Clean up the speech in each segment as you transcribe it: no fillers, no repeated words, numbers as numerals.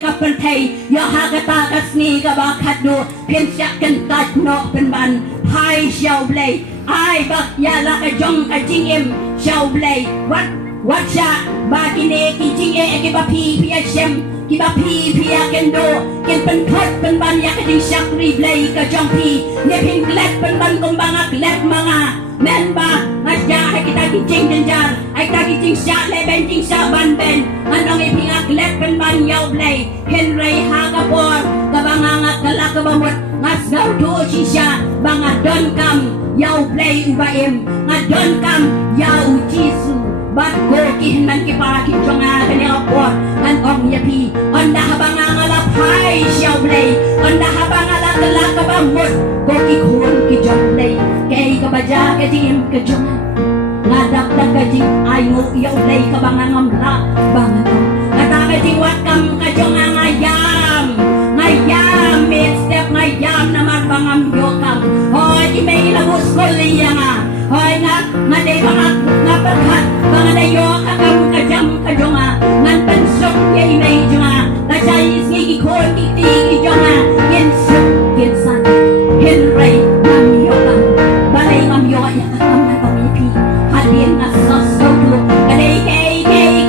Kapan thay yo hagata kasni ka bakat do pin syakan taj no penban hai xiao blei ai bak ya la ka jong ka jing em xiao blei wat sha ba kine ki jing e ki ba pi shem ki ba pi ken do ken pen thot pen ban ya ka jing syak ri blei ka jong pi ne pin glet pen ban kom banga glet manga men ba ngaja hai kita ki jing denjar ai ta ki jing syak le ben jing syak ban ben anong ipinga glet pen ban yau blei Henry Hagapor kabanganga kala kabamot ngas ngau do shisha banga don kam yau play ubaim ngadon kam yau jisu bat go kihinan ki para ki jonga kani apor an ong yapi onda habanga ngala pai xiao play onda habanga la kala kabamot go ki khun ki jong play kay kabaja ka jim ka jonga ngadak dak ka jing ayo yau play kabanga ngamla banga kata ka jing wat kam ka jonga ngayam mit step ngayam naman bangam yokam hoy di may labos ko liyanga hoy ngaday ngapakat bangaday yokam kajam kajonga ngan pensok yay may jonga tajay isgi kol kiti jonga kinsuk kinsan henry ngam yokam balay ngam yoya kakam na pamipi hadin nga sasodo kaday kay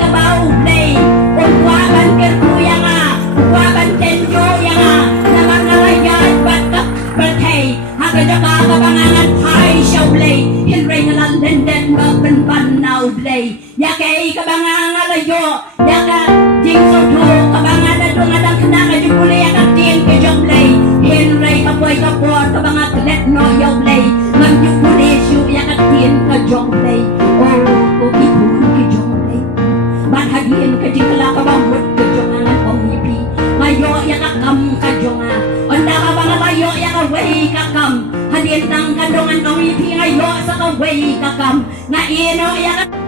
kabaw play umwaban kerkuya nga umwaban tenyo Kadaka kabangangan hai xiao blei Henry ngalan lenden ba pen ban nau blei ya kay kabangangan layo ya ka jing so do kabangangan do ngadang kenang aja pule ya ka tien ke jong blei Henry kapoy kapor kabangat let no yo blei ngam ju pule shu ya ka tien ka jong blei oh ko ipun ke jong blei ban hadien ka jing kala kabamut ke jongangan ong ipi ngayo ya ka kam ka jonga onda kabang layo ya ka wei ka kam hadien tang kandungan ong ipi ngayo sa ka wei ka kam nga ino ya